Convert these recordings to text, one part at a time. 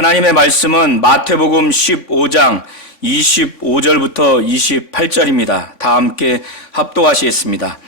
하나님의 말씀은 마태복음 15장 25절부터 28절입니다. 다 함께 합독하시겠습니다.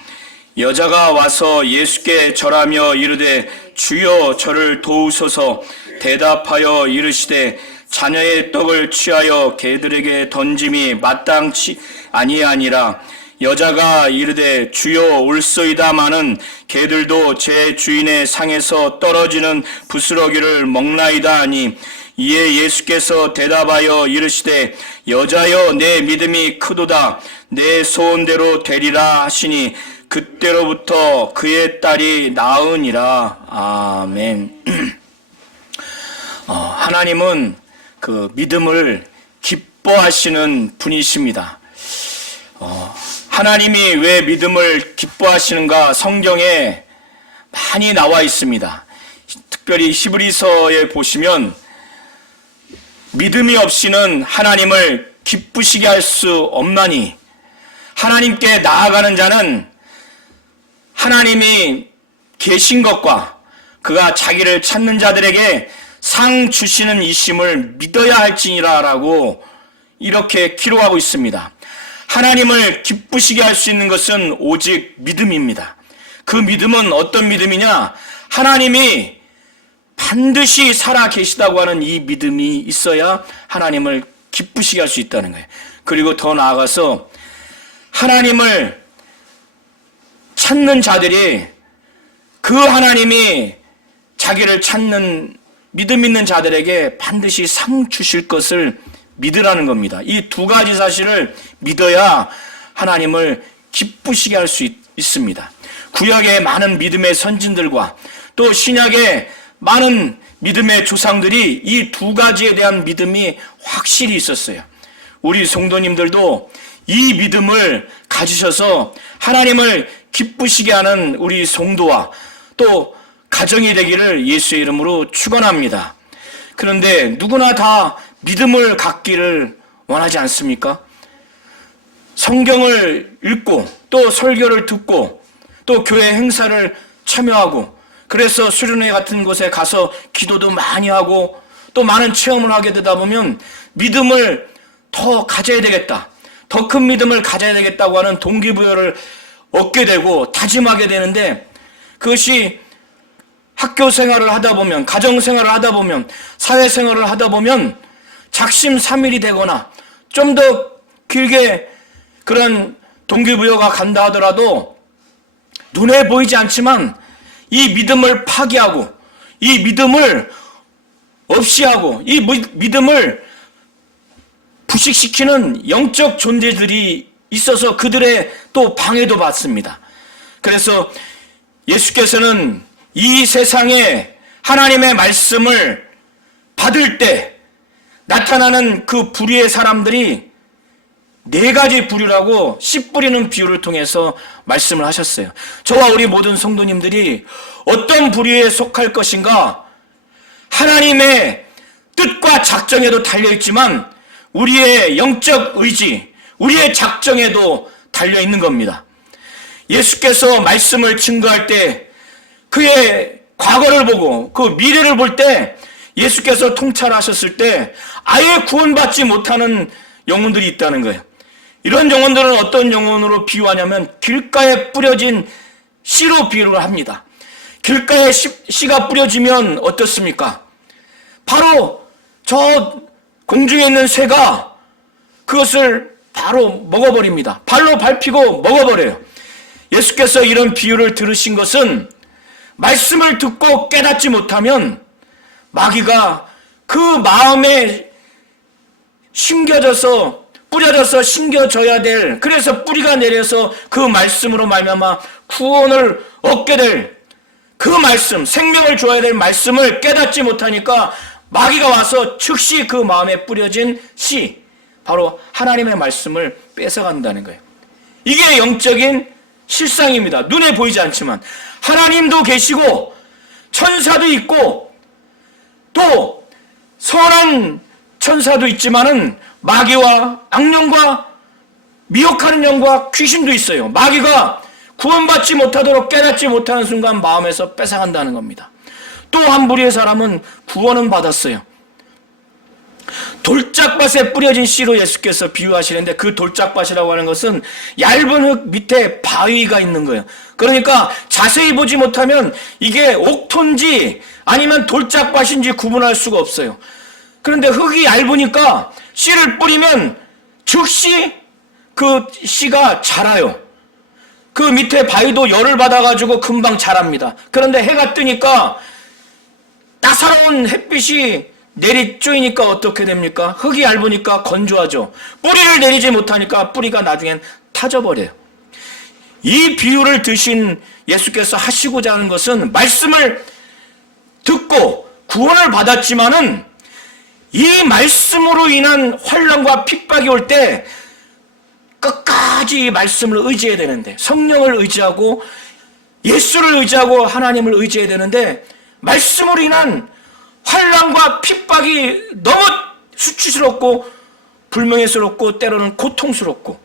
여자가 와서 예수께 절하며 이르되 주여 저를 도우소서. 대답하여 이르시되 자녀의 떡을 취하여 개들에게 던짐이 마땅치 아니하니라. 여자가 이르되 주여 올소이다마는 개들도 제 주인의 상에서 떨어지는 부스러기를 먹나이다 하니, 이에 예수께서 대답하여 이르시되 여자여 내 믿음이 크도다. 내 소원대로 되리라 하시니 그때로부터 그의 딸이 나으니라. 아멘. 하나님은 그 믿음을 기뻐하시는 분이십니다. 하나님이 왜 믿음을 기뻐하시는가 성경에 많이 나와 있습니다. 특별히 히브리서에 보시면 믿음이 없이는 하나님을 기쁘시게 할 수 없나니 하나님께 나아가는 자는 하나님이 계신 것과 그가 자기를 찾는 자들에게 상 주시는 이심을 믿어야 할지니라 라고 이렇게 기록하고 있습니다. 하나님을 기쁘시게 할 수 있는 것은 오직 믿음입니다. 그 믿음은 어떤 믿음이냐? 하나님이 반드시 살아 계시다고 하는 이 믿음이 있어야 하나님을 기쁘시게 할 수 있다는 거예요. 그리고 더 나아가서 하나님을 찾는 자들이 그 하나님이 자기를 찾는 믿음 있는 자들에게 반드시 상 주실 것을 믿으라는 겁니다. 이 두 가지 사실을 믿어야 하나님을 기쁘시게 할 수 있습니다. 구약의 많은 믿음의 선진들과 또 신약의 많은 믿음의 조상들이 이 두 가지에 대한 믿음이 확실히 있었어요. 우리 성도님들도 이 믿음을 가지셔서 하나님을 기쁘시게 하는 우리 성도와 또 가정이 되기를 예수의 이름으로 축원합니다. 그런데 누구나 다 믿음을 갖기를 원하지 않습니까? 성경을 읽고 또 설교를 듣고 또 교회 행사를 참여하고 그래서 수련회 같은 곳에 가서 기도도 많이 하고 또 많은 체험을 하게 되다 보면 믿음을 더 가져야 되겠다, 더 큰 믿음을 가져야 되겠다고 하는 동기부여를 얻게 되고 다짐하게 되는데, 그것이 학교 생활을 하다 보면, 가정 생활을 하다 보면, 사회 생활을 하다 보면 작심삼일이 되거나 좀 더 길게 그런 동기부여가 간다 하더라도 눈에 보이지 않지만 이 믿음을 파기하고 이 믿음을 없이 하고 이 믿음을 부식시키는 영적 존재들이 있어서 그들의 또 방해도 받습니다. 그래서 예수께서는 이 세상에 하나님의 말씀을 받을 때 나타나는 그 부류의 사람들이 네 가지 부류라고 씨 뿌리는 비유를 통해서 말씀을 하셨어요. 저와 우리 모든 성도님들이 어떤 부류에 속할 것인가, 하나님의 뜻과 작정에도 달려있지만 우리의 영적 의지, 우리의 작정에도 달려있는 겁니다. 예수께서 말씀을 증거할 때 그의 과거를 보고 그 미래를 볼 때 예수께서 통찰하셨을 때 아예 구원받지 못하는 영혼들이 있다는 거예요. 이런 영혼들은 어떤 영혼으로 비유하냐면 길가에 뿌려진 씨로 비유를 합니다. 길가에 씨가 뿌려지면 어떻습니까? 바로 저 공중에 있는 새가 그것을 바로 먹어버립니다. 발로 밟히고 먹어버려요. 예수께서 이런 비유를 들으신 것은 말씀을 듣고 깨닫지 못하면 마귀가 그 마음에 심겨져서 뿌려져서 심겨져야 될, 그래서 뿌리가 내려서 그 말씀으로 말미암아 구원을 얻게 될 그 말씀, 생명을 줘야 될 말씀을 깨닫지 못하니까 마귀가 와서 즉시 그 마음에 뿌려진 씨, 바로 하나님의 말씀을 뺏어간다는 거예요. 이게 영적인 실상입니다. 눈에 보이지 않지만 하나님도 계시고 천사도 있고 또 선한 천사도 있지만은 마귀와 악령과 미혹하는 영과 귀신도 있어요. 마귀가 구원받지 못하도록 깨닫지 못하는 순간 마음에서 뺏어간다는 겁니다. 또 한 무리의 사람은 구원은 받았어요. 돌짝밭에 뿌려진 씨로 예수께서 비유하시는데, 그 돌짝밭이라고 하는 것은 얇은 흙 밑에 바위가 있는 거예요. 그러니까 자세히 보지 못하면 이게 옥토인지 아니면 돌짝밭인지 구분할 수가 없어요. 그런데 흙이 얇으니까 씨를 뿌리면 즉시 그 씨가 자라요. 그 밑에 바위도 열을 받아가지고 금방 자랍니다. 그런데 해가 뜨니까 따사로운 햇빛이 내리쬐니까 어떻게 됩니까? 흙이 얇으니까 건조하죠. 뿌리를 내리지 못하니까 뿌리가 나중엔 타져버려요. 이 비유를 드신 예수께서 하시고자 하는 것은, 말씀을 듣고 구원을 받았지만은 이 말씀으로 인한 환난과 핍박이 올 때 끝까지 이 말씀을 의지해야 되는데, 성령을 의지하고 예수를 의지하고 하나님을 의지해야 되는데, 말씀으로 인한 환난과 핍박이 너무 수치스럽고 불명예스럽고 때로는 고통스럽고,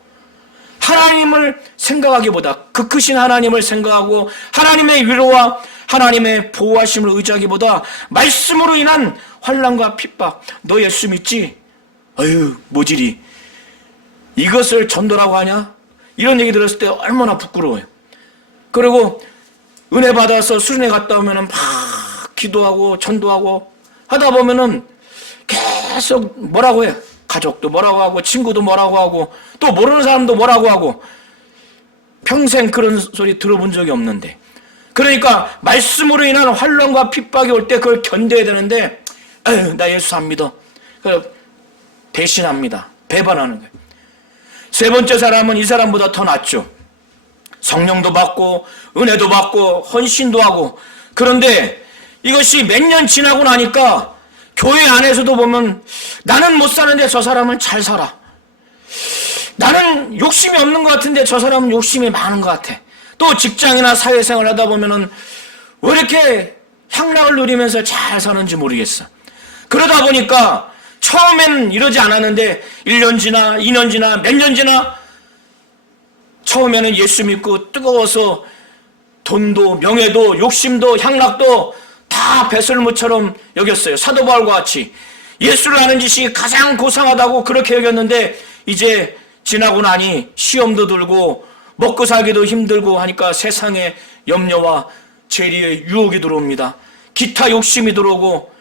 하나님을 생각하기보다 그 크신 하나님을 생각하고 하나님의 위로와 하나님의 보호하심을 의지하기보다 말씀으로 인한 환난과 핍박, 너 예수 믿지? 아유 모질이 이것을 전도라고 하냐? 이런 얘기 들었을 때 얼마나 부끄러워요. 그리고 은혜 받아서 수련회 갔다 오면은 막 기도하고 전도하고 하다 보면은 계속 뭐라고 해요. 가족도 뭐라고 하고 친구도 뭐라고 하고 또 모르는 사람도 뭐라고 하고, 평생 그런 소리 들어본 적이 없는데, 그러니까 말씀으로 인한 환난과 핍박이 올 때 그걸 견뎌야 되는데, 에휴, 나 예수 안 믿어. 배신합니다. 배반하는 거예요. 세 번째 사람은 이 사람보다 더 낫죠. 성령도 받고 은혜도 받고 헌신도 하고, 그런데 이것이 몇 년 지나고 나니까 교회 안에서도 보면 나는 못 사는데 저 사람은 잘 살아. 나는 욕심이 없는 것 같은데 저 사람은 욕심이 많은 것 같아. 또 직장이나 사회생활 하다 보면은 왜 이렇게 향락을 누리면서 잘 사는지 모르겠어. 그러다 보니까 처음엔 이러지 않았는데 1년 지나 2년 지나 몇 년 지나 처음에는 예수 믿고 뜨거워서 돈도 명예도 욕심도 향락도 다 배설물처럼 여겼어요. 사도 바울과 같이 예수를 아는 짓이 가장 고상하다고 그렇게 여겼는데, 이제 지나고 나니 시험도 들고 먹고 살기도 힘들고 하니까 세상에 염려와 재리의 유혹이 들어옵니다. 기타 욕심이 들어오고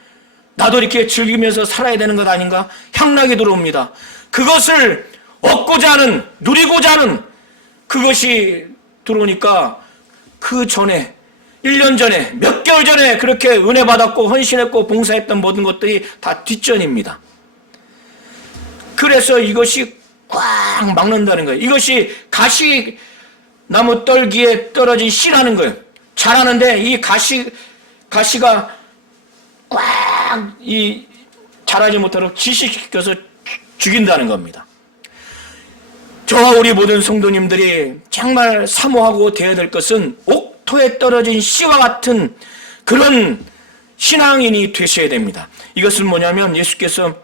나도 이렇게 즐기면서 살아야 되는 것 아닌가? 향락이 들어옵니다. 그것을 얻고자 하는, 누리고자 하는 그것이 들어오니까 그 전에 1년 전에 몇 개월 전에 그렇게 은혜 받았고 헌신했고 봉사했던 모든 것들이 다 뒷전입니다. 그래서 이것이 꽉 막는다는 거예요. 이것이 가시나무 떨기에 떨어진 씨라는 거예요. 자라는데 이 가시가 꽉 자라지 못하도록 지식시켜서 죽인다는 겁니다. 저와 우리 모든 성도님들이 정말 사모하고 되어야 될 것은 옥토에 떨어진 씨와 같은 그런 신앙인이 되셔야 됩니다. 이것은 뭐냐면, 예수께서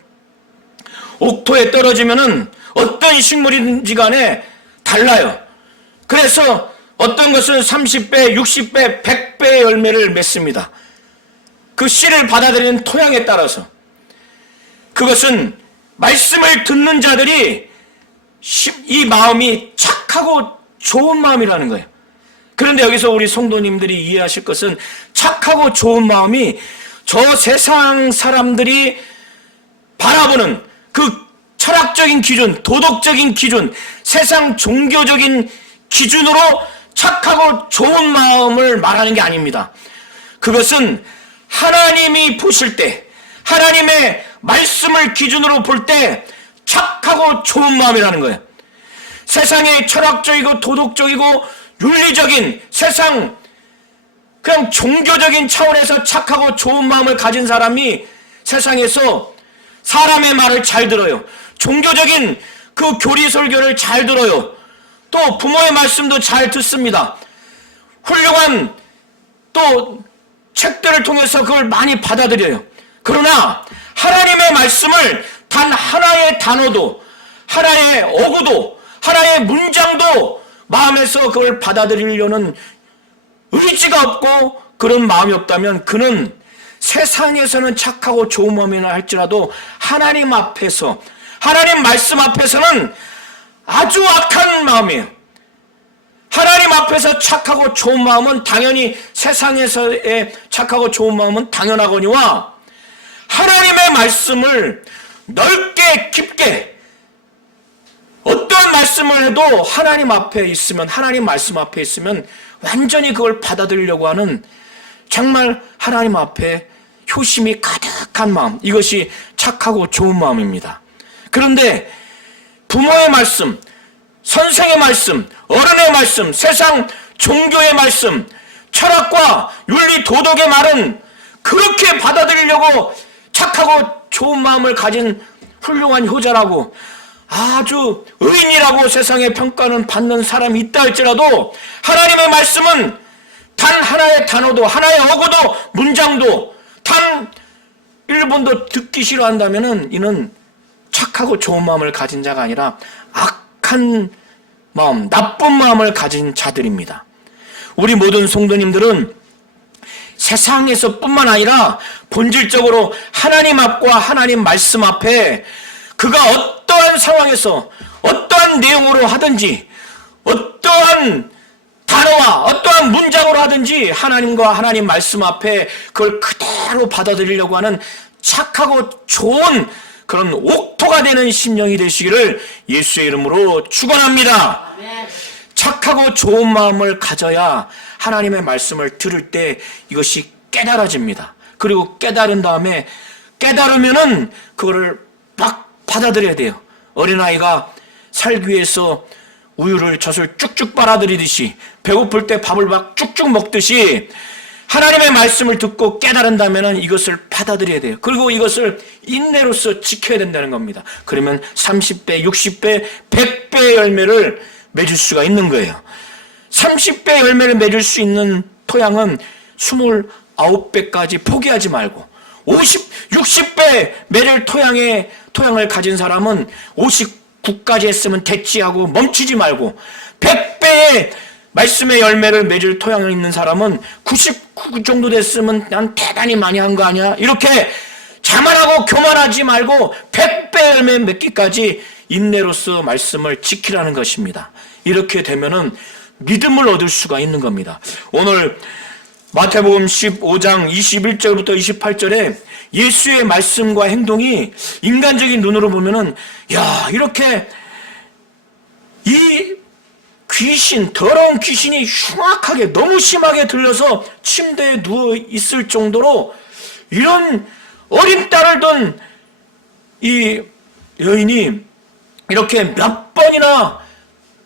옥토에 떨어지면은 어떤 식물인지 간에 달라요. 그래서 어떤 것은 30배, 60배, 100배의 열매를 맺습니다. 그 씨를 받아들이는 토양에 따라서. 그것은 말씀을 듣는 자들이 이 마음이 착하고 좋은 마음이라는 거예요. 그런데 여기서 우리 성도님들이 이해하실 것은, 착하고 좋은 마음이 저 세상 사람들이 바라보는 그 철학적인 기준, 도덕적인 기준, 세상 종교적인 기준으로 착하고 좋은 마음을 말하는 게 아닙니다. 그것은 하나님이 보실 때, 하나님의 말씀을 기준으로 볼 때 착하고 좋은 마음이라는 거예요. 세상의 철학적이고 도덕적이고 윤리적인 세상, 그냥 종교적인 차원에서 착하고 좋은 마음을 가진 사람이 세상에서 사람의 말을 잘 들어요. 종교적인 그 교리 설교를 잘 들어요. 또 부모의 말씀도 잘 듣습니다. 훌륭한 또 책들을 통해서 그걸 많이 받아들여요. 그러나 하나님의 말씀을 단 하나의 단어도, 하나의 어구도, 하나의 문장도 마음에서 그걸 받아들이려는 의지가 없고 그런 마음이 없다면 그는 세상에서는 착하고 좋은 마음이나 할지라도 하나님 앞에서, 하나님 말씀 앞에서는 아주 악한 마음이에요. 하나님 앞에서 착하고 좋은 마음은 당연히 세상에서의 착하고 좋은 마음은 당연하거니와 하나님의 말씀을 넓게 깊게 어떤 말씀을 해도 하나님 앞에 있으면, 하나님 말씀 앞에 있으면 완전히 그걸 받아들이려고 하는 정말 하나님 앞에 효심이 가득한 마음, 이것이 착하고 좋은 마음입니다. 그런데 부모의 말씀, 선생의 말씀, 어른의 말씀, 세상 종교의 말씀, 철학과 윤리 도덕의 말은 그렇게 받아들이려고 착하고 좋은 마음을 가진 훌륭한 효자라고 아주 의인이라고 세상에 평가는 받는 사람이 있다 할지라도 하나님의 말씀은 단 하나의 단어도, 하나의 어구도, 문장도 단 1번도 듣기 싫어한다면은 이는 착하고 좋은 마음을 가진 자가 아니라 악한 마음, 나쁜 마음을 가진 자들입니다. 우리 모든 성도님들은 세상에서 뿐만 아니라 본질적으로 하나님 앞과 하나님 말씀 앞에 그가 어떠한 상황에서 어떠한 내용으로 하든지 어떠한 단어와 어떠한 문장으로 하든지 하나님과 하나님 말씀 앞에 그걸 그대로 받아들이려고 하는 착하고 좋은 그런 옥토가 되는 심령이 되시기를 예수의 이름으로 축원합니다. 착하고 좋은 마음을 가져야 하나님의 말씀을 들을 때 이것이 깨달아집니다. 그리고 깨달은 다음에 깨달으면은 그거를 막 받아들여야 돼요. 어린아이가 살기 위해서 우유를 젖을 쭉쭉 빨아들이듯이 배고플 때 밥을 막 쭉쭉 먹듯이 하나님의 말씀을 듣고 깨달은다면 이것을 받아들여야 돼요. 그리고 이것을 인내로서 지켜야 된다는 겁니다. 그러면 30배, 60배, 100배의 열매를 맺을 수가 있는 거예요. 30배 열매를 맺을 수 있는 토양은 29배까지 포기하지 말고 60배 맺을 토양을 가진 사람은 59까지 했으면 됐지 하고 멈추지 말고 100배의 말씀의 열매를 맺을 토양을 있는 사람은 99 정도 됐으면 난 대단히 많이 한 거 아니야? 이렇게 자만하고 교만하지 말고 100배 열매 맺기까지 인내로서 말씀을 지키라는 것입니다. 이렇게 되면은 믿음을 얻을 수가 있는 겁니다. 오늘 마태복음 15장 21절부터 28절에 예수의 말씀과 행동이 인간적인 눈으로 보면은 야, 이렇게 이 귀신, 더러운 귀신이 흉악하게 너무 심하게 들려서 침대에 누워 있을 정도로 이런 어린 딸을 둔 이 여인이 이렇게 몇 번이나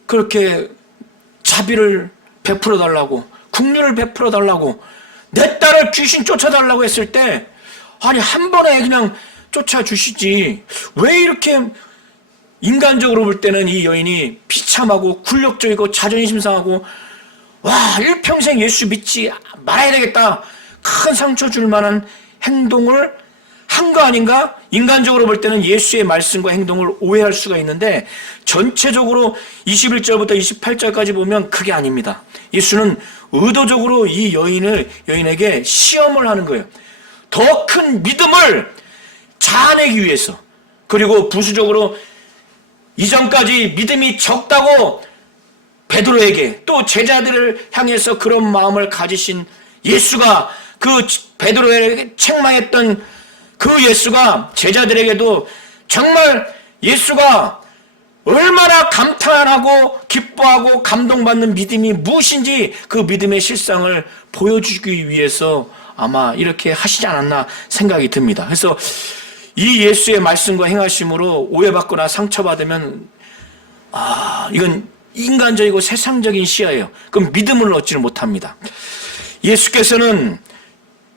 그렇게 자비를 베풀어 달라고, 국률을 베풀어 달라고, 내 딸을 귀신 쫓아달라고 했을 때 아니 한 번에 그냥 쫓아주시지 왜 이렇게 인간적으로 볼 때는 이 여인이 비참하고 굴욕적이고 자존심 상하고 와 일평생 예수 믿지 말아야 되겠다 큰 상처 줄 만한 행동을 한 거 아닌가? 인간적으로 볼 때는 예수의 말씀과 행동을 오해할 수가 있는데 전체적으로 21절부터 28절까지 보면 그게 아닙니다. 예수는 의도적으로 이 여인에게 시험을 하는 거예요. 더 큰 믿음을 자아내기 위해서. 그리고 부수적으로 이전까지 믿음이 적다고 베드로에게 또 제자들을 향해서 그런 마음을 가지신 예수가 그 베드로에게 책망했던 그 예수가 제자들에게도 정말 예수가 얼마나 감탄하고 기뻐하고 감동받는 믿음이 무엇인지 그 믿음의 실상을 보여주기 위해서 아마 이렇게 하시지 않았나 생각이 듭니다. 그래서 이 예수의 말씀과 행하심으로 오해받거나 상처받으면 이건 인간적이고 세상적인 시야예요. 그럼 믿음을 얻지를 못합니다. 예수께서는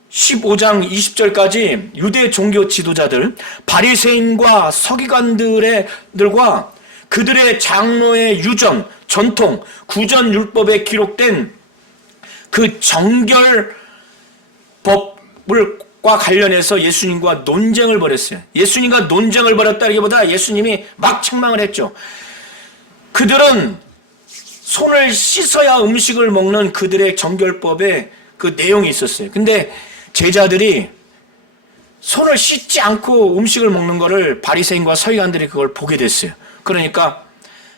15장 20절까지 유대 종교 지도자들, 바리새인과 서기관들과 그들의 장로의 유전, 전통, 구전 율법에 기록된 그 정결법과 관련해서 예수님과 논쟁을 벌였어요. 예수님과 논쟁을 벌였다기보다 예수님이 막 책망을 했죠. 그들은 손을 씻어야 음식을 먹는 그들의 정결법에 그 내용이 있었어요. 근데 제자들이 손을 씻지 않고 음식을 먹는 거를 바리새인과 서기관들이 그걸 보게 됐어요. 그러니까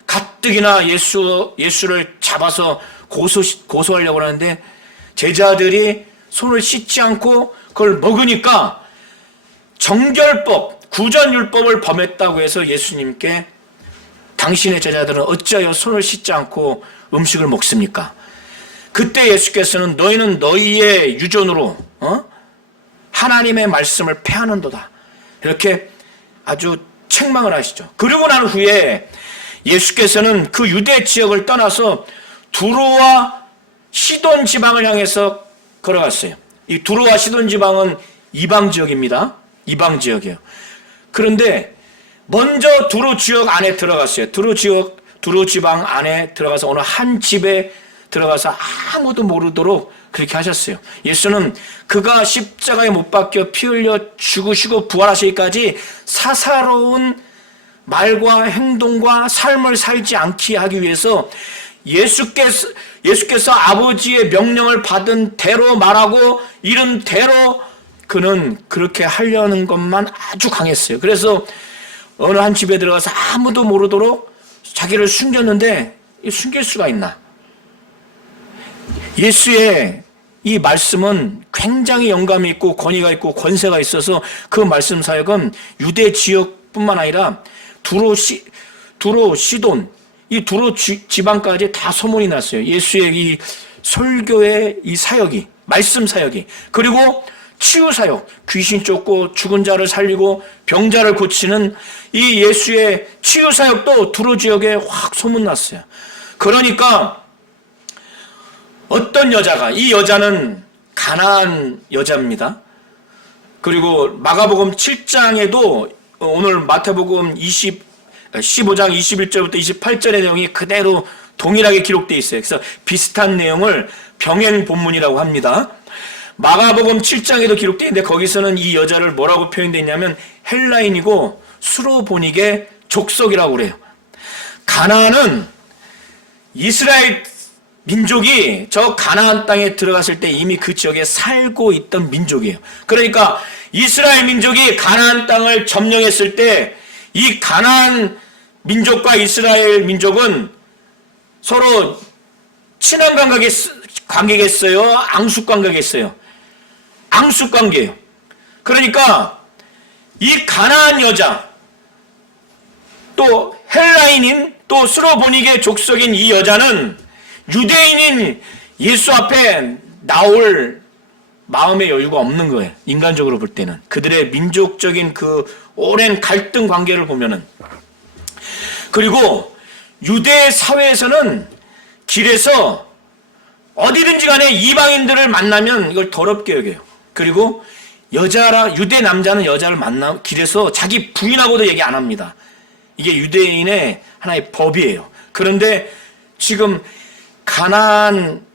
가뜩이나 예수를 잡아서 고소하려고 하는데 제자들이 손을 씻지 않고 그걸 먹으니까 정결법, 구전율법을 범했다고 해서 예수님께 당신의 제자들은 어찌하여 손을 씻지 않고 음식을 먹습니까? 그때 예수께서는 너희는 너희의 유전으로 하나님의 말씀을 폐하는도다. 이렇게 아주 책망을 하시죠. 그러고 난 후에 예수께서는 그 유대 지역을 떠나서 두로와 시돈 지방을 향해서 걸어갔어요. 이 두로와 시돈 지방은 이방 지역입니다. 이방 지역이에요. 그런데 먼저 두로 지역 안에 들어갔어요. 두로 지방 안에 들어가서 어느 한 집에 들어가서 아무도 모르도록 그렇게 하셨어요. 예수는 그가 십자가에 못 박혀 피 흘려 죽으시고 부활하시기까지 사사로운 말과 행동과 삶을 살지 않게 하기 위해서 예수께서 아버지의 명령을 받은 대로 말하고 이른 대로 그는 그렇게 하려는 것만 아주 강했어요. 그래서 어느 한 집에 들어가서 아무도 모르도록 자기를 숨겼는데 숨길 수가 있나? 예수의 이 말씀은 굉장히 영감이 있고 권위가 있고 권세가 있어서 그 말씀 사역은 유대 지역뿐만 아니라 두로, 시돈, 이 두로 지방까지 다 소문이 났어요. 예수의 이 설교의 이 사역이, 말씀 사역이. 그리고 치유 사역, 귀신 쫓고 죽은 자를 살리고 병자를 고치는 이 예수의 치유 사역도 두로 지역에 확 소문났어요. 그러니까 어떤 여자가, 이 여자는 가나안 여자입니다. 그리고 마가복음 7장에도 오늘 마태복음 15장 21절부터 28절의 내용이 그대로 동일하게 기록되어 있어요. 그래서 비슷한 내용을 병행 본문이라고 합니다. 마가복음 7장에도 기록되어 있는데 거기서는 이 여자를 뭐라고 표현되어 있냐면 헬라인이고 수로보닉의 족속이라고 그래요. 가나안은 이스라엘 민족이 저 가나안 땅에 들어갔을 때 이미 그 지역에 살고 있던 민족이에요. 그러니까 이스라엘 민족이 가나안 땅을 점령했을 때 이 가나안 민족과 이스라엘 민족은 서로 친한 관계겠어요? 앙숙 관계겠어요? 앙숙 관계예요. 그러니까 이 가나안 여자 또 헬라인인 또 수로보닉의 족속인 이 여자는 유대인인 예수 앞에 나올 마음의 여유가 없는 거예요. 인간적으로 볼 때는. 그들의 민족적인 그 오랜 갈등 관계를 보면은. 그리고 유대 사회에서는 길에서 어디든지 간에 이방인들을 만나면 이걸 더럽게 여겨요. 그리고 유대 남자는 여자를 길에서 자기 부인하고도 얘기 안 합니다. 이게 유대인의 하나의 법이에요. 그런데 지금 가나안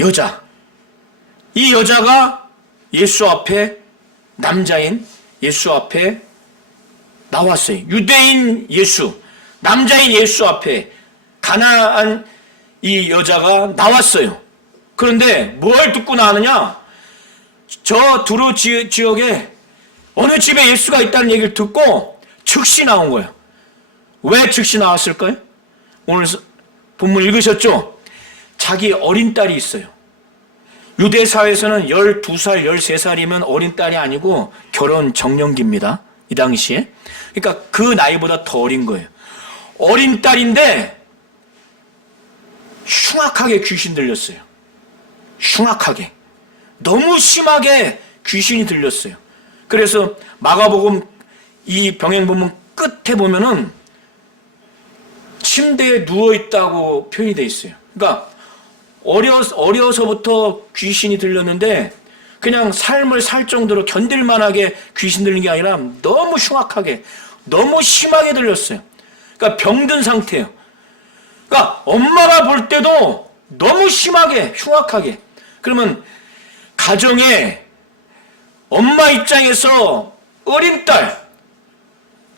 여자, 이 여자가 예수 앞에, 남자인 예수 앞에 나왔어요. 유대인 예수, 남자인 예수 앞에 가나안 이 여자가 나왔어요. 그런데 뭘 듣고 나왔느냐? 저 두로 지역에 어느 집에 예수가 있다는 얘기를 듣고 즉시 나온 거예요. 왜 즉시 나왔을까요? 오늘 본문 읽으셨죠? 자기 어린 딸이 있어요. 유대 사회에서는 12살, 13살이면 어린 딸이 아니고 결혼 정년기입니다. 이 당시에. 그러니까 그 나이보다 더 어린 거예요. 어린 딸인데 흉악하게 귀신 들렸어요. 흉악하게. 너무 심하게 귀신이 들렸어요. 그래서 마가복음 이 병행본문 끝에 보면은 침대에 누워있다고 표현이 되어 있어요. 그러니까 어려서부터 귀신이 들렸는데 그냥 삶을 살 정도로 견딜만하게 귀신 들린 게 아니라 너무 흉악하게, 너무 심하게 들렸어요. 그러니까 병든 상태예요. 그러니까 엄마가 볼 때도 너무 심하게, 흉악하게. 그러면 가정에 엄마 입장에서 어린 딸,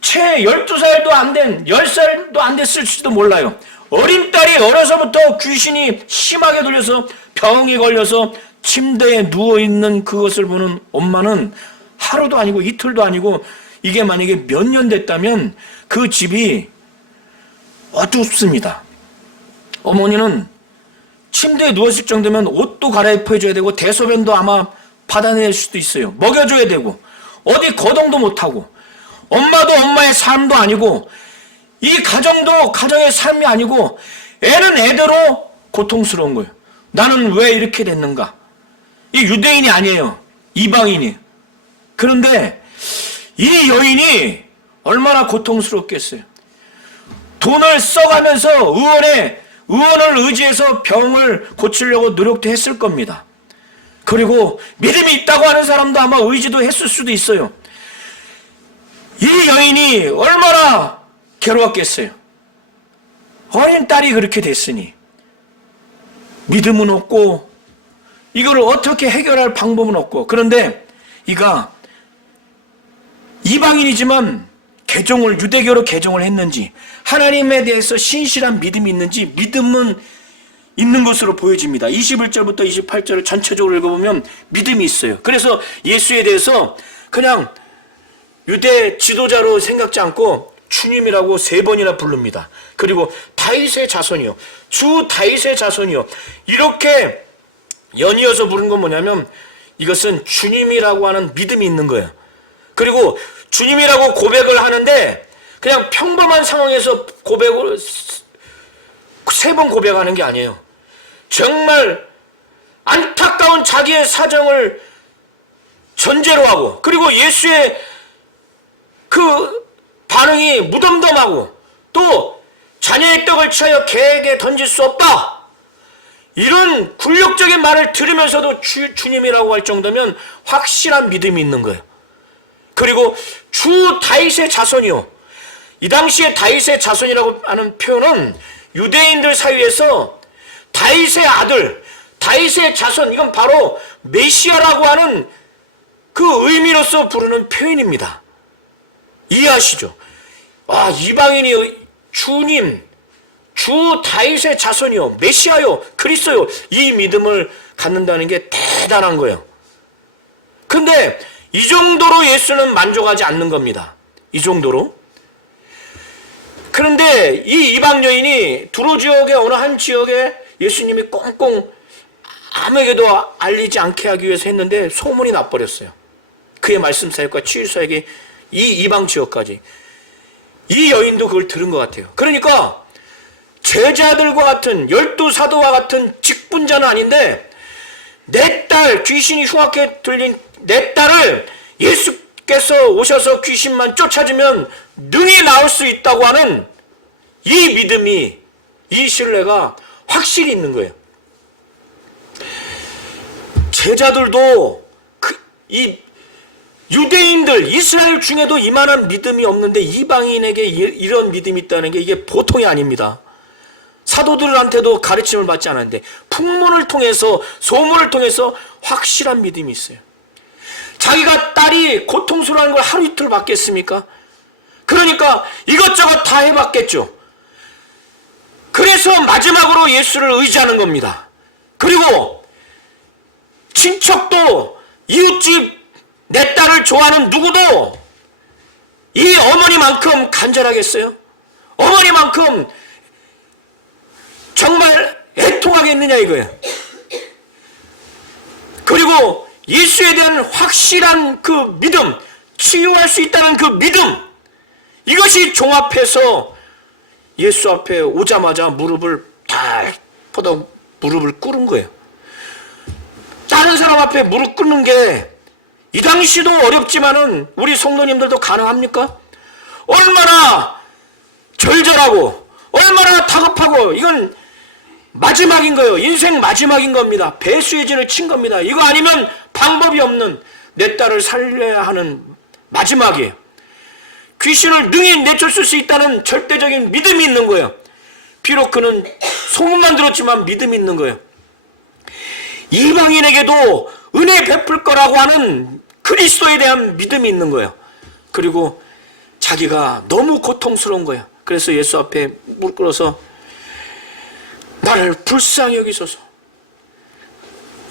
채 12살도 안 된, 10살도 안 됐을지도 몰라요. 어린 딸이 어려서부터 귀신이 심하게 들려서 병이 걸려서 침대에 누워있는 그것을 보는 엄마는 하루도 아니고 이틀도 아니고 이게 만약에 몇 년 됐다면 그 집이 어둡습니다. 어머니는 침대에 누웠을 정도면 옷도 갈아입혀줘야 되고 대소변도 아마 받아낼 수도 있어요. 먹여줘야 되고 어디 거동도 못하고 엄마도 엄마의 삶도 아니고 이 가정도 가정의 삶이 아니고 애는 애대로 고통스러운 거예요. 나는 왜 이렇게 됐는가? 이 유대인이 아니에요. 이방인이에요. 그런데 이 여인이 얼마나 고통스럽겠어요. 돈을 써가면서 의원을 의지해서 병을 고치려고 노력도 했을 겁니다. 그리고 믿음이 있다고 하는 사람도 아마 의지도 했을 수도 있어요. 이 여인이 얼마나 괴로웠겠어요. 어린 딸이 그렇게 됐으니 믿음은 없고 이걸 어떻게 해결할 방법은 없고, 그런데 이가 이방인이지만 유대교로 개종을 했는지 하나님에 대해서 신실한 믿음이 있는지 믿음은 있는 것으로 보여집니다. 21절부터 28절을 전체적으로 읽어보면 믿음이 있어요. 그래서 예수에 대해서 그냥 유대 지도자로 생각지 않고 주님이라고 3번이나 부릅니다. 그리고 다윗의 자손이요, 주 다윗의 자손이요, 이렇게 연이어서 부른 건 뭐냐면 이것은 주님이라고 하는 믿음이 있는 거예요. 그리고 주님이라고 고백을 하는데 그냥 평범한 상황에서 고백을 3번 고백하는 게 아니에요. 정말 안타까운 자기의 사정을 전제로 하고, 그리고 예수의 그 반응이 무덤덤하고, 또 자녀의 떡을 취하여 개에게 던질 수 없다, 이런 굴욕적인 말을 들으면서도 주님이라고 할 정도면 확실한 믿음이 있는 거예요. 그리고 주 다윗의 자손이요, 이 당시에 다윗의 자손이라고 하는 표현은 유대인들 사이에서 다윗의 아들, 다윗의 자손, 이건 바로 메시아라고 하는 그 의미로서 부르는 표현입니다. 이해하시죠? 이방인이 주님, 주 다윗의 자손이요, 메시아요, 그리스도요, 이 믿음을 갖는다는 게 대단한 거예요. 근데 이 정도로 예수는 만족하지 않는 겁니다. 이 정도로. 그런데 이 이방 여인이 두로 지역의 어느 한 지역에 예수님이 꽁꽁 아무에게도 알리지 않게 하기 위해서 했는데 소문이 나버렸어요. 그의 말씀 사역과 치유 사역이 이 이방 지역까지. 이 여인도 그걸 들은 것 같아요. 그러니까 제자들과 같은 12사도와 같은 직분자는 아닌데 내 딸, 귀신이 흉악하게 들린 내 딸을 예수께서 오셔서 귀신만 쫓아주면 능히 나올 수 있다고 하는 이 믿음이, 이 신뢰가 확실히 있는 거예요. 제자들도 이 유대인들, 이스라엘 중에도 이만한 믿음이 없는데 이방인에게 이런 믿음이 있다는 게 이게 보통이 아닙니다. 사도들한테도 가르침을 받지 않았는데 풍문을 통해서, 소문을 통해서 확실한 믿음이 있어요. 자기가 딸이 고통스러운 걸 하루 이틀 받겠습니까? 그러니까 이것저것 다 해봤겠죠. 그래서 마지막으로 예수를 의지하는 겁니다. 그리고 친척도, 이웃집, 내 딸을 좋아하는 누구도 이 어머니만큼 간절하겠어요? 어머니만큼 정말 애통하겠느냐 이거예요. 그리고 예수에 대한 확실한 그 믿음, 치유할 수 있다는 그 믿음, 이것이 종합해서 예수 앞에 오자마자 무릎을 탁 뻗어 무릎을 꿇은 거예요. 다른 사람 앞에 무릎 꿇는 게 이 당시도 어렵지만은 우리 성도님들도 가능합니까? 얼마나 절절하고 얼마나 다급하고, 이건 마지막인 거예요. 인생 마지막인 겁니다. 배수의 진을 친 겁니다. 이거 아니면 방법이 없는, 내 딸을 살려야 하는 마지막이에요. 귀신을 능히 내쫓을 수 있다는 절대적인 믿음이 있는 거예요. 비록 그는 소문만 들었지만 믿음이 있는 거예요. 이방인에게도 은혜 베풀 거라고 하는 그리스도에 대한 믿음이 있는 거예요. 그리고 자기가 너무 고통스러운 거예요. 그래서 예수 앞에 무릎 꿇어서 나를 불쌍히 여기소서.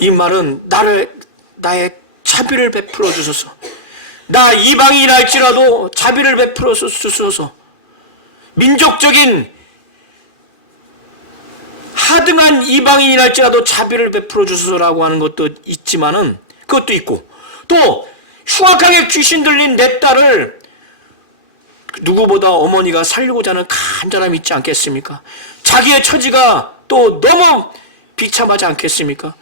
이 말은 나의 자비를 베풀어 주소서. 나 이방인이라 할지라도 자비를 베풀어 주소서. 민족적인 하등한 이방인이라 할지라도 자비를 베풀어 주소서라고 하는 것도 있지만은, 그것도 있고, 또 흉악하게 귀신 들린 내 딸을 누구보다 어머니가 살리고자 하는 간절함이 있지 않겠습니까? 자기의 처지가 또 너무 비참하지 않겠습니까?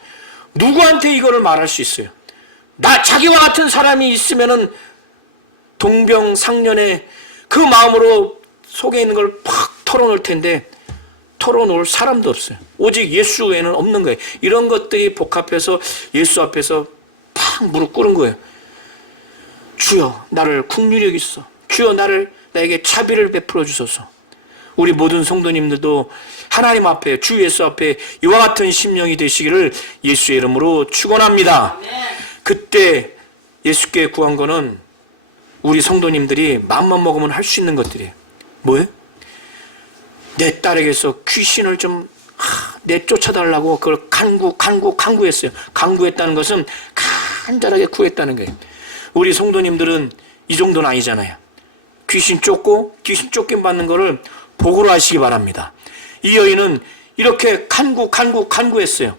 누구한테 이거를 말할 수 있어요? 자기와 같은 사람이 있으면은 동병상련의 그 마음으로 속에 있는 걸 팍 털어놓을 텐데, 털어놓을 사람도 없어요. 오직 예수 외에는 없는 거예요. 이런 것들이 복합해서 예수 앞에서 팍 무릎 꿇은 거예요. 주여, 나를 긍휼히 여기소서. 주여, 나에게 자비를 베풀어 주소서. 우리 모든 성도님들도 하나님 앞에, 주 예수 앞에 이와 같은 심령이 되시기를 예수의 이름으로 축원합니다. 그때 예수께 구한 거는 우리 성도님들이 마음만 먹으면 할 수 있는 것들이에요. 뭐예요? 내 딸에게서 귀신을 좀 내쫓아달라고 그걸 간구했어요. 간구했다는 것은 간절하게 구했다는 거예요. 우리 성도님들은 이 정도는 아니잖아요. 귀신 쫓긴 받는 거를 복으로 하시기 바랍니다. 이 여인은 이렇게 간구했어요.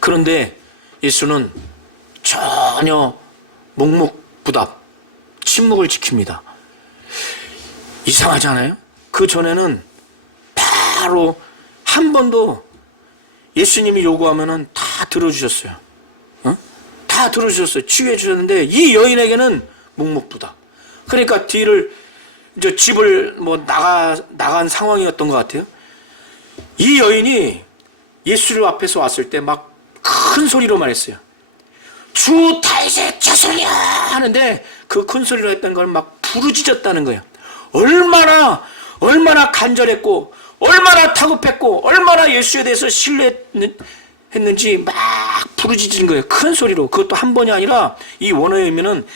그런데 예수는 전혀 묵묵부답, 침묵을 지킵니다. 이상하잖아요? 그 전에는 바로 한 번도 예수님이 요구하면은 다 들어주셨어요. 다 들어주셨어요. 치유해 주셨는데 이 여인에게는 묵묵부답. 그러니까 뒤를 이제 집을 나간 상황이었던 것 같아요. 이 여인이 예수를 앞에서 왔을 때 막 큰 소리로 말했어요. 주 다윗의 자손이야 하는데 그 큰 소리로 했던 걸 막 부르짖었다는 거예요. 얼마나 간절했고, 얼마나 다급했고, 얼마나 예수에 대해서 신뢰했는지 막 부르짖은 거예요. 큰 소리로. 그것도 한 번이 아니라 이 원어에 의미는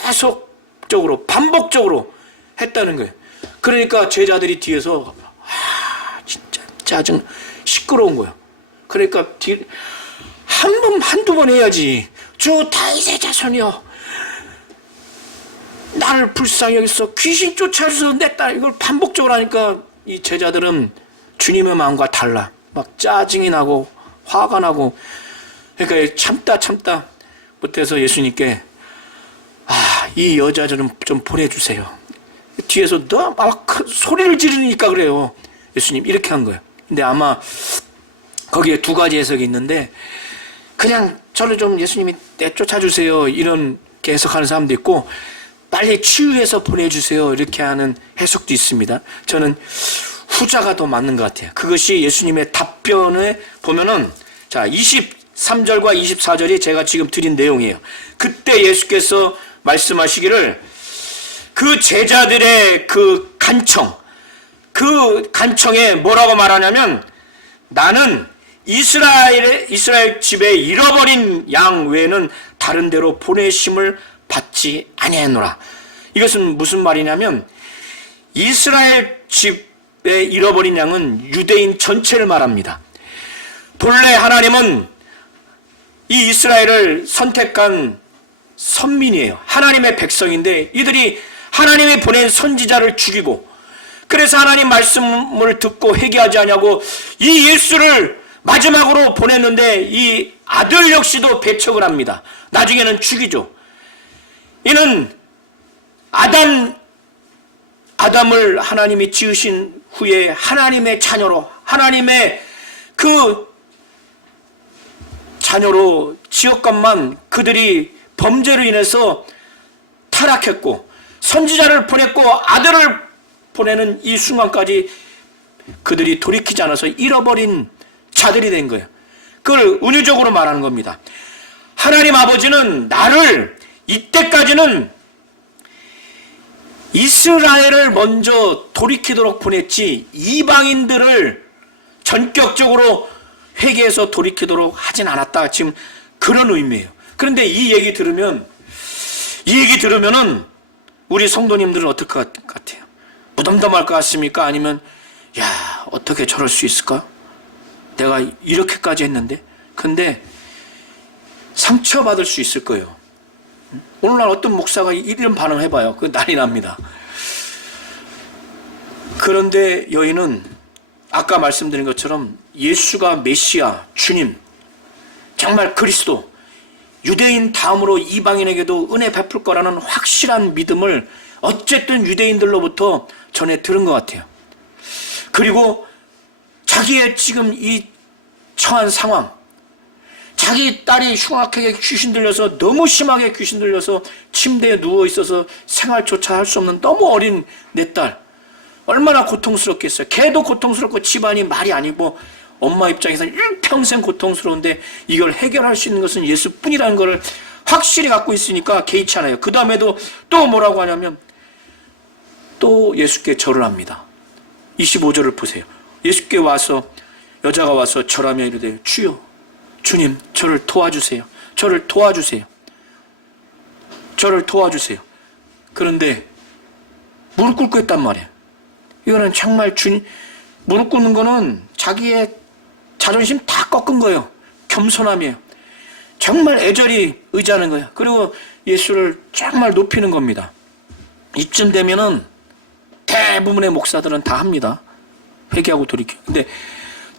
계속적으로, 반복적으로 했다는 거예요. 그러니까 제자들이 뒤에서 진짜 짜증, 시끄러운 거예요. 그러니까 한두 번 해야지. 주 다윗의 자손이여, 나를 불쌍히 여기서 귀신 쫓아주셔서 냈다. 이걸 반복적으로 하니까 이 제자들은 주님의 마음과 달라. 막 짜증이 나고 화가 나고. 그러니까 참다 못해서 예수님께 이 여자들은 좀 보내주세요. 뒤에서 막 소리를 지르니까 그래요. 예수님 이렇게 한 거예요. 근데 아마 거기에 두 가지 해석이 있는데, 그냥 저를 좀 예수님이 내쫓아주세요 이렇게 해석하는 사람도 있고, 빨리 치유해서 보내주세요 이렇게 하는 해석도 있습니다. 저는 후자가 더 맞는 것 같아요. 그것이 예수님의 답변에 보면은, 자 23절과 24절이 제가 지금 드린 내용이에요. 그때 예수께서 말씀하시기를, 그 제자들의 그 간청에 뭐라고 말하냐면, 나는 이스라엘 집에 잃어버린 양 외에는 다른 데로 보내심을 받지 아니하노라. 이것은 무슨 말이냐면, 이스라엘 집에 잃어버린 양은 유대인 전체를 말합니다. 본래 하나님은 이 이스라엘을 선택한 선민이에요. 하나님의 백성인데 이들이 하나님이 보낸 선지자를 죽이고, 그래서 하나님 말씀을 듣고 회개하지 않냐고 이 예수를 마지막으로 보냈는데 이 아들 역시도 배척을 합니다. 나중에는 죽이죠. 이는 아담을 하나님이 지으신 후에 하나님의 자녀로, 하나님의 그 자녀로 지었건만 그들이 범죄로 인해서 타락했고, 선지자를 보냈고 아들을 보내는 이 순간까지 그들이 돌이키지 않아서 잃어버린 자들이 된 거예요. 그걸 은유적으로 말하는 겁니다. 하나님 아버지는 나를 이때까지는 이스라엘을 먼저 돌이키도록 보냈지 이방인들을 전격적으로 회개해서 돌이키도록 하진 않았다. 지금 그런 의미예요. 그런데 이 얘기 들으면은 우리 성도님들은 어떨 것 같아요? 무덤덤할 것 같습니까? 아니면 야, 어떻게 저럴 수 있을까? 내가 이렇게까지 했는데? 근데 상처받을 수 있을 거예요. 오늘날 어떤 목사가 이런 반응을 해봐요. 그 난리 납니다. 그런데 여인은 아까 말씀드린 것처럼 예수가 메시아, 주님, 정말 그리스도, 유대인 다음으로 이방인에게도 은혜 베풀 거라는 확실한 믿음을 어쨌든 유대인들로부터 전해 들은 것 같아요. 그리고 자기의 지금 이 처한 상황, 자기 딸이 흉악하게 귀신 들려서, 너무 심하게 귀신 들려서 침대에 누워 있어서 생활조차 할 수 없는 너무 어린 내 딸, 얼마나 고통스럽겠어요. 걔도 고통스럽고 집안이 말이 아니고 엄마 입장에서는 일평생 고통스러운데 이걸 해결할 수 있는 것은 예수뿐이라는 것을 확실히 갖고 있으니까 개의치 않아요. 그 다음에도 또 뭐라고 하냐면 또 예수께 절을 합니다. 25절을 보세요. 예수께 와서 여자가 와서 절하며 이르되 주여, 주님, 저를 도와주세요. 저를 도와주세요. 저를 도와주세요. 그런데 무릎 꿇고 했단 말이에요. 이거는 정말 주님, 무릎 꿇는 거는 자기의 자존심 다 꺾은 거예요. 겸손함이에요. 정말 애절히 의지하는 거예요. 그리고 예수를 정말 높이는 겁니다. 이쯤 되면은 대부분의 목사들은 다 합니다. 회개하고 돌이켜. 근데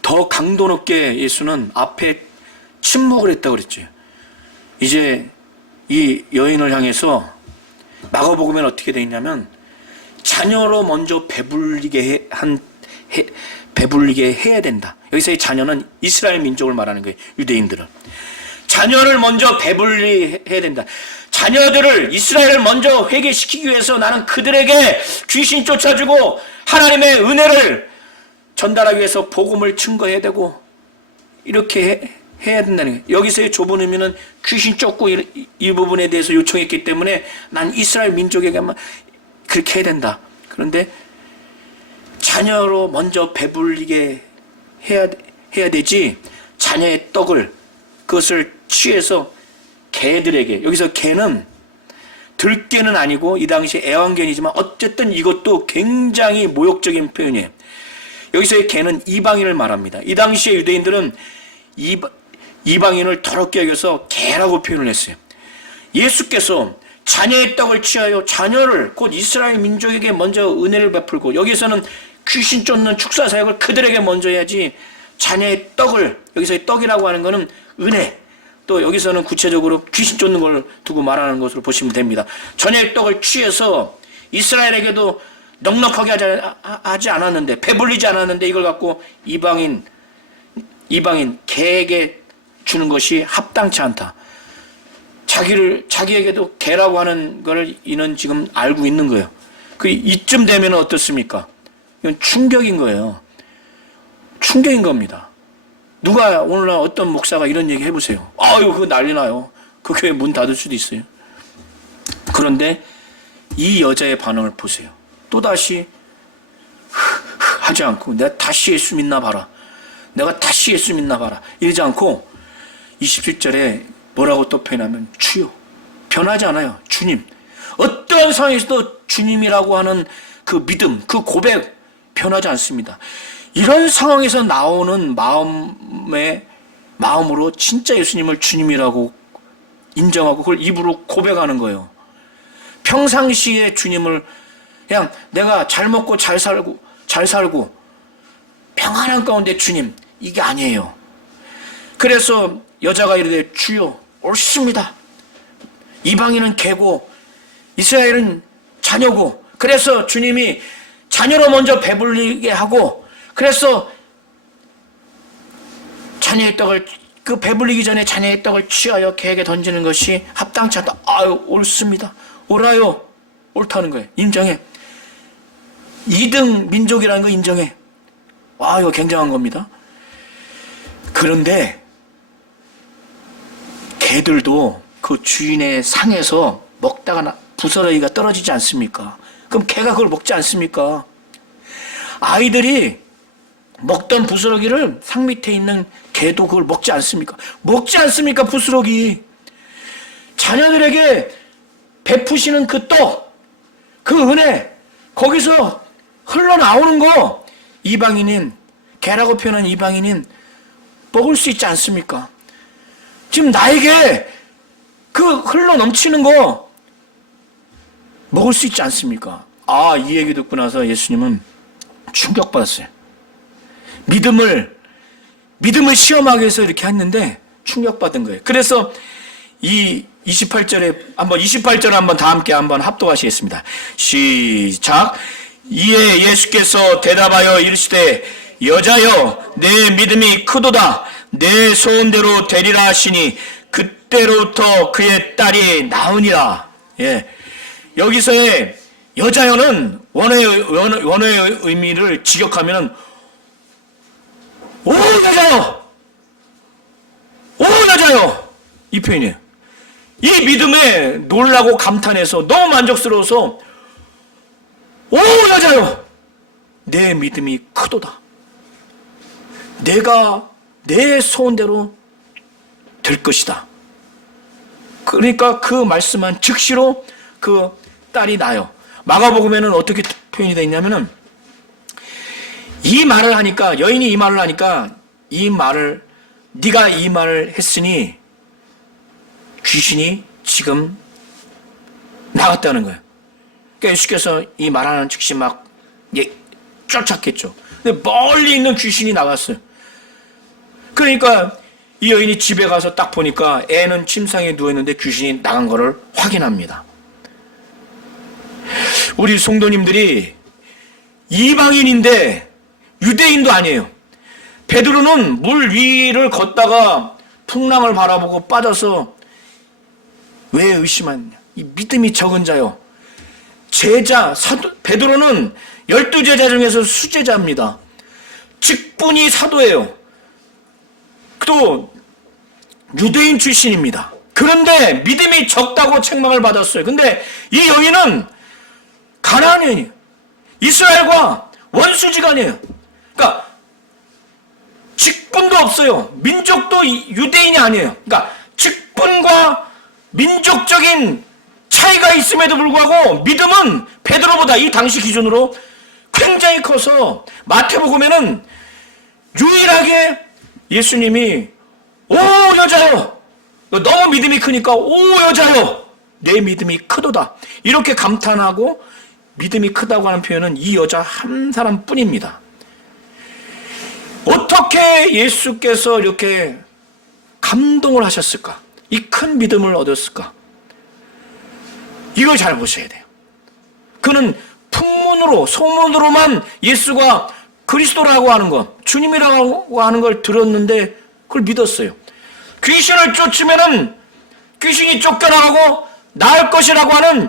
더 강도 높게 예수는 앞에 침묵을 했다고 그랬죠. 이제 이 여인을 향해서 마가복음에는 어떻게 되어 있냐면 자녀로 먼저 배불리게 해야 된다. 여기서의 자녀는 이스라엘 민족을 말하는 거예요. 유대인들을. 자녀를 먼저 배불리 해야 된다. 자녀들을, 이스라엘을 먼저 회개시키기 위해서 나는 그들에게 귀신 쫓아주고 하나님의 은혜를 전달하기 위해서 복음을 증거해야 되고 이렇게 해야 된다는 거예요. 여기서의 좁은 의미는 귀신 쫓고 이 부분에 대해서 요청했기 때문에 난 이스라엘 민족에게만 그렇게 해야 된다. 그런데 자녀로 먼저 배불리게 해야 되지, 자녀의 떡을, 그것을 취해서 개들에게, 여기서 개는 들개는 아니고 이 당시 애완견이지만 어쨌든 이것도 굉장히 모욕적인 표현이에요. 여기서의 개는 이방인을 말합니다. 이 당시의 유대인들은 이방인을 더럽게 여겨서 개라고 표현을 했어요. 예수께서 자녀의 떡을 취하여 자녀를, 곧 이스라엘 민족에게 먼저 은혜를 베풀고, 여기서는 귀신 쫓는 축사 사역을 그들에게 먼저 해야지, 자녀의 떡을, 여기서의 떡이라고 하는 것은 은혜, 또 여기서는 구체적으로 귀신 쫓는 걸 두고 말하는 것으로 보시면 됩니다. 자녀의 떡을 취해서 이스라엘에게도 넉넉하게 하지 않았는데, 배불리지 않았는데 이걸 갖고 이방인 개에게 주는 것이 합당치 않다. 자기에게도 개라고 하는 걸 이는 지금 알고 있는 거예요. 이쯤 되면 어떻습니까? 이건 충격인 거예요. 충격인 겁니다. 누가 오늘날 어떤 목사가 이런 얘기 해보세요. 아유, 그거 난리 나요. 그 교회 문 닫을 수도 있어요. 그런데 이 여자의 반응을 보세요. 또다시 하지 않고 내가 다시 예수 믿나 봐라. 내가 다시 예수 믿나 봐라. 이러지 않고 27절에 뭐라고 또 표현하면 주여. 변하지 않아요. 주님. 어떤 상황에서도 주님이라고 하는 그 믿음, 그 고백 변하지 않습니다. 이런 상황에서 나오는 마음으로 진짜 예수님을 주님이라고 인정하고 그걸 입으로 고백하는 거예요. 평상시에 주님을 그냥 내가 잘 먹고 잘 살고 평안한 가운데 주님, 이게 아니에요. 그래서 여자가 이르되 주여, 옳습니다. 이방인은 개고 이스라엘은 자녀고, 그래서 주님이 자녀로 먼저 배불리게 하고, 그래서 자녀의 떡을, 그 배불리기 전에 자녀의 떡을 취하여 개에게 던지는 것이 합당치 않다. 아유, 옳습니다. 옳아요. 옳다는 거예요. 인정해. 2등 민족이라는 거 인정해. 와, 이거 굉장한 겁니다. 그런데 개들도 그 주인의 상에서 먹다가 부스러기가 떨어지지 않습니까? 그럼 개가 그걸 먹지 않습니까? 아이들이 먹던 부스러기를 상 밑에 있는 개도 그걸 먹지 않습니까? 먹지 않습니까? 부스러기. 자녀들에게 베푸시는 그 떡, 그 은혜, 거기서 흘러나오는 거, 이방인인, 개라고 표현한 이방인인 먹을 수 있지 않습니까? 지금 나에게 그 흘러 넘치는 거 먹을 수 있지 않습니까? 이 얘기 듣고 나서 예수님은 충격받았어요. 믿음을 시험하기 위해서 이렇게 했는데 충격받은 거예요. 그래서 이 28절을 한번 다 함께 한번 합독하시겠습니다. 시작. 이에 예수께서 대답하여 이르시되 여자여 내 믿음이 크도다. 내 소원대로 되리라 하시니 그때로부터 그의 딸이 나으니라. 예. 여기서의 여자여는 원어의 의미를 직역하면 오 여자여! 오 여자여! 이 표현이에요. 이 믿음에 놀라고 감탄해서 너무 만족스러워서 오 여자여! 내 믿음이 크도다. 내가 내 소원대로 될 것이다. 그러니까 그 말씀한 즉시로 그 딸이 나요. 마가복음에는 어떻게 표현이 되어 있냐면은 이 말을 하니까 여인이 이 말을 하니까 네가 이 말을 했으니 귀신이 지금 나갔다는 거예요. 그러니까 예수께서 이 말하는 즉시 막 쫓았겠죠. 근데 멀리 있는 귀신이 나갔어요. 그러니까 이 여인이 집에 가서 딱 보니까 애는 침상에 누워있는데 귀신이 나간 거를 확인합니다. 우리 성도님들이 이방인인데 유대인도 아니에요. 베드로는 물 위를 걷다가 풍랑을 바라보고 빠져서 왜 의심하느냐? 이 믿음이 적은 자요. 베드로는 12제자 중에서 수제자입니다. 직분이 사도예요. 또 유대인 출신입니다. 그런데 믿음이 적다고 책망을 받았어요. 근데 이 여인은 가나안이에요. 이스라엘과 원수지간이에요. 그러니까 직분도 없어요. 민족도 유대인이 아니에요. 그러니까 직분과 민족적인 차이가 있음에도 불구하고 믿음은 베드로보다 이 당시 기준으로 굉장히 커서 마태복음에는 유일하게 예수님이 오 여자여, 너무 믿음이 크니까 오 여자여 내 믿음이 크도다 이렇게 감탄하고 믿음이 크다고 하는 표현은 이 여자 한 사람뿐입니다. 어떻게 예수께서 이렇게 감동을 하셨을까? 이 큰 믿음을 얻었을까? 이걸 잘 보셔야 돼요. 그는 풍문으로 소문으로만 예수가 그리스도라고 하는 것, 주님이라고 하는 걸 들었는데 그걸 믿었어요. 귀신을 쫓으면은 귀신이 쫓겨나가고 나을 것이라고 하는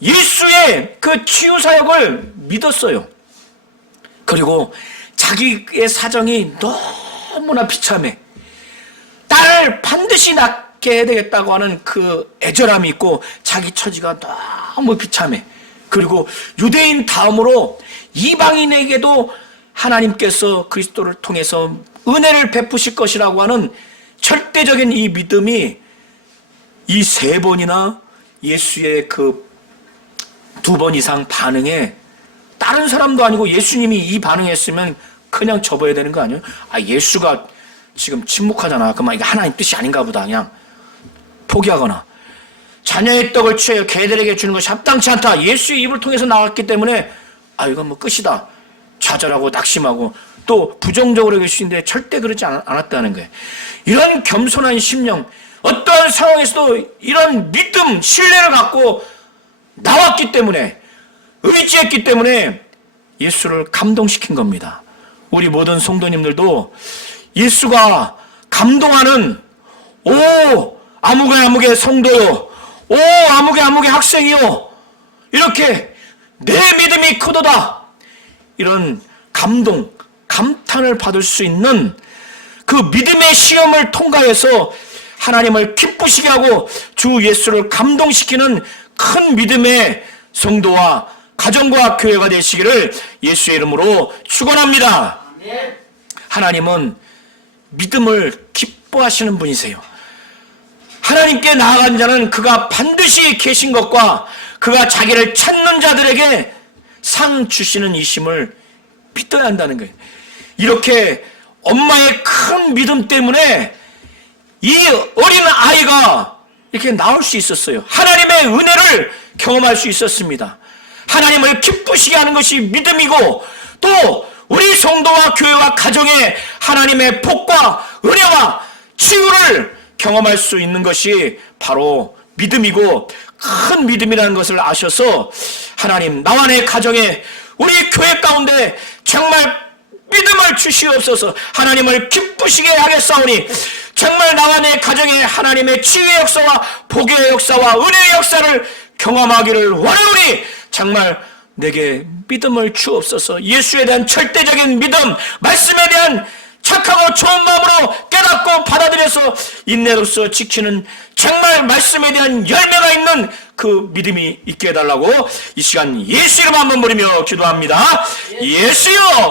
예수의 그 치유 사역을 믿었어요. 그리고 자기의 사정이 너무나 비참해. 딸을 반드시 낳게 해야 되겠다고 하는 그 애절함이 있고 자기 처지가 너무 비참해. 그리고 유대인 다음으로 이방인에게도 하나님께서 그리스도를 통해서 은혜를 베푸실 것이라고 하는 절대적인 이 믿음이 이 3번이나 예수의 그 2번 이상 반응에 다른 사람도 아니고 예수님이 이 반응했으면 그냥 접어야 되는 거 아니에요? 예수가 지금 침묵하잖아. 그만 이게 하나님 뜻이 아닌가 보다. 그냥 포기하거나. 자녀의 떡을 취하여 개들에게 주는 것이 합당치 않다. 예수의 입을 통해서 나왔기 때문에 이건 뭐 끝이다. 좌절하고 낙심하고 또 부정적으로 계시는데 절대 그러지 않았다는 거예요. 이런 겸손한 심령, 어떠한 상황에서도 이런 믿음, 신뢰를 갖고 나왔기 때문에, 의지했기 때문에 예수를 감동시킨 겁니다. 우리 모든 성도님들도 예수가 감동하는 오 아무개 성도요, 오 아무개 학생이요, 이렇게 내 믿음이 크도다 이런 감동, 감탄을 받을 수 있는 그 믿음의 시험을 통과해서 하나님을 기쁘시게 하고 주 예수를 감동시키는 큰 믿음의 성도와 가정과 교회가 되시기를 예수의 이름으로 축원합니다. 하나님은 믿음을 기뻐하시는 분이세요. 하나님께 나아간 자는 그가 반드시 계신 것과 그가 자기를 찾는 자들에게 상 주시는 이심을 믿어야 한다는 거예요. 이렇게 엄마의 큰 믿음 때문에 이 어린 아이가 이렇게 나올 수 있었어요. 하나님의 은혜를 경험할 수 있었습니다. 하나님을 기쁘시게 하는 것이 믿음이고, 또 우리 성도와 교회와 가정에 하나님의 복과 은혜와 치유를 경험할 수 있는 것이 바로 믿음이고, 큰 믿음이라는 것을 아셔서 하나님, 나와 내 가정에, 우리 교회 가운데 정말 믿음을 주시옵소서. 하나님을 기쁘시게 하겠사오니 정말 나와 내 가정에 하나님의 치유의 역사와 복의 역사와 은혜의 역사를 경험하기를 원하오니 정말 내게 믿음을 주옵소서. 예수에 대한 절대적인 믿음, 말씀에 대한 착하고 좋은 마음으로 깨닫고 받아들여서 인내로서 지키는 정말 말씀에 대한 열매가 있는 그 믿음이 있게 해달라고 이 시간 예수 이름 한번 부르며 기도합니다. 예수여!